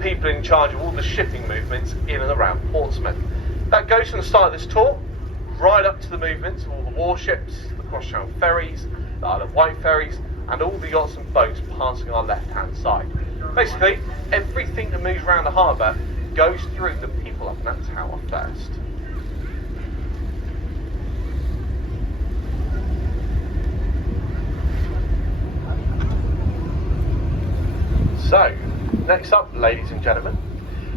people in charge of all the shipping movements in and around Portsmouth. That goes from the start of this tour right up to the movements of all the warships, the cross-channel ferries, the Isle of Wight ferries, and all the yachts and boats passing our left-hand side. Basically, everything that moves around the harbour goes through the people up in that tower first. So, next up, ladies and gentlemen,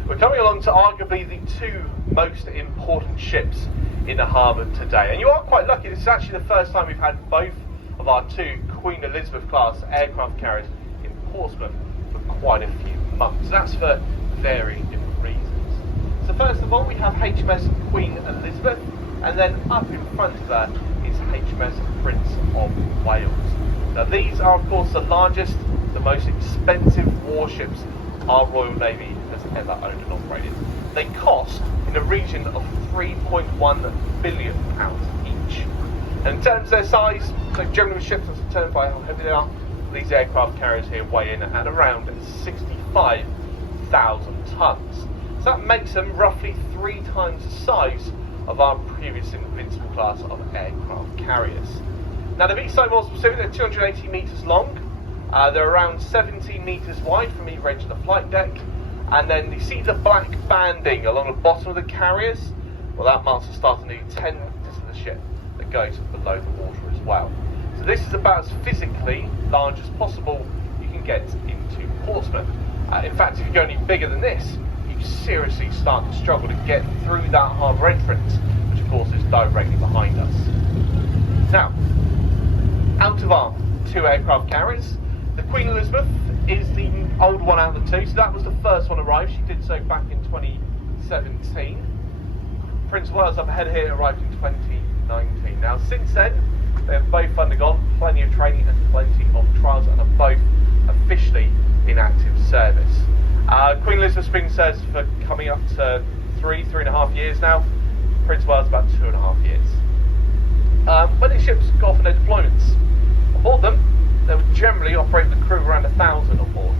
we're coming along to arguably the two most important ships in the harbour today. And you are quite lucky, this is actually the first time we've had both of our two Queen Elizabeth class aircraft carriers in Portsmouth for quite a few months. That's for varying different reasons. So first of all, we have HMS Queen Elizabeth, and then up in front of her is HMS Prince of Wales. Now these are of course the largest, the most expensive warships our Royal Navy has ever owned and operated. They cost in the region of £3.1 billion each. And in terms of their size, so generally with ships, as determined by how heavy they are, these aircraft carriers here weigh in at around 65,000 tonnes. So that makes them roughly 3 times the size of our previous Invincible class of aircraft carriers. Now to be so more specific, they're 280 metres long, they're around 17 metres wide from either edge of the flight deck, and then you see the black banding along the bottom of the carriers. Well, that marks the start of nearly 10 metres of the ship that goes below the water as well. So this is about as physically large as possible you can get into Portsmouth. In fact, if you go any bigger than this, you seriously start to struggle to get through that harbour entrance, which of course is directly behind us. Now, out of our two aircraft carriers, the Queen Elizabeth is the older one out of the two, so that was the first one arrived. She did so back in 2017. Prince of Wales up ahead here arrived in 2019. Now since then, they have both undergone plenty of training and plenty of trials and are both officially in active service. Queen Elizabeth's been in service for coming up to 3.5 years now. Prince of Wales about 2.5 years. When these ships go off on their deployments, aboard them, they would generally operate the crew around 1,000 on board.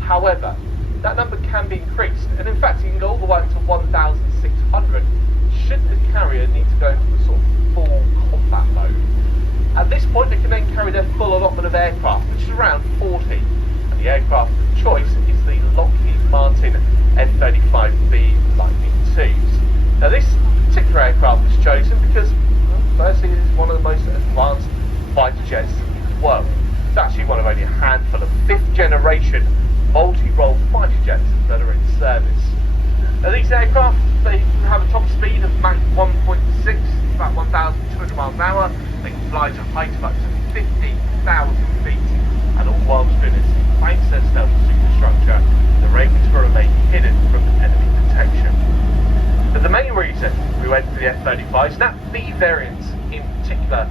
However, that number can be increased, and in fact you can go all the way up to 1,600 should the carrier need to go into the sort of full combat mode. At this point they can then carry their full allotment of aircraft, which is around 40, and the aircraft of choice is the Lockheed Martin F-35B Lightning IIs. Now this particular aircraft was chosen because, well, firstly it is one of the most advanced fighter jets in the world. It's actually one of only a handful of 5th generation multi-role fighter jets that are in service. Now these aircraft, they have a top speed of Mach 1.6, about 1,200 miles an hour. They can fly to a height of up to 50,000 feet, and all whilst doing this, thanks to their stealth superstructure, they're able to remain hidden from enemy detection. But the main reason we went for the F-35s, that B variant in particular,